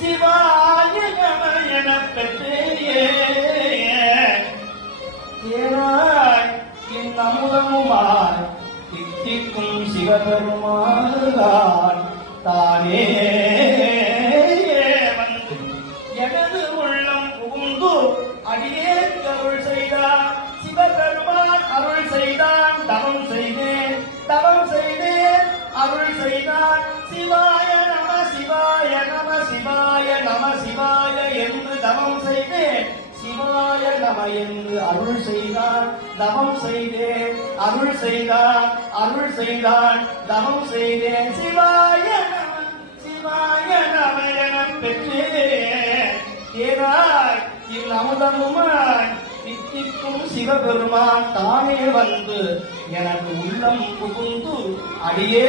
சிவாய நம எனப் பெற்றேயே தேராய் இன்னமுதமுமாய் தித்திக்கும் சிவபெருமான் தானே வந்து எனது உள்ளம் புகுந்து அடியே அருள் செய்தார். சிவபெருமான் அருள் செய்தான், தவம் செய்தேன் அருள் செய்தான். சிவாய நம சிவாய நம சிவாய நம சிவாய என்று தவம் செய்தேன். சிவாய நம என்று அருள் செய்தான், தவம் செய்தேன் அருள் செய்தான் தவம் செய்தேன். சிவாய நம எனப் பெற்றேன் தேராய் இன்னமுதமுமாய் தித்திக்கும் சிவபெருமான் தானே வந்து எனக்கு உள்ளம் புகுந்து அடியே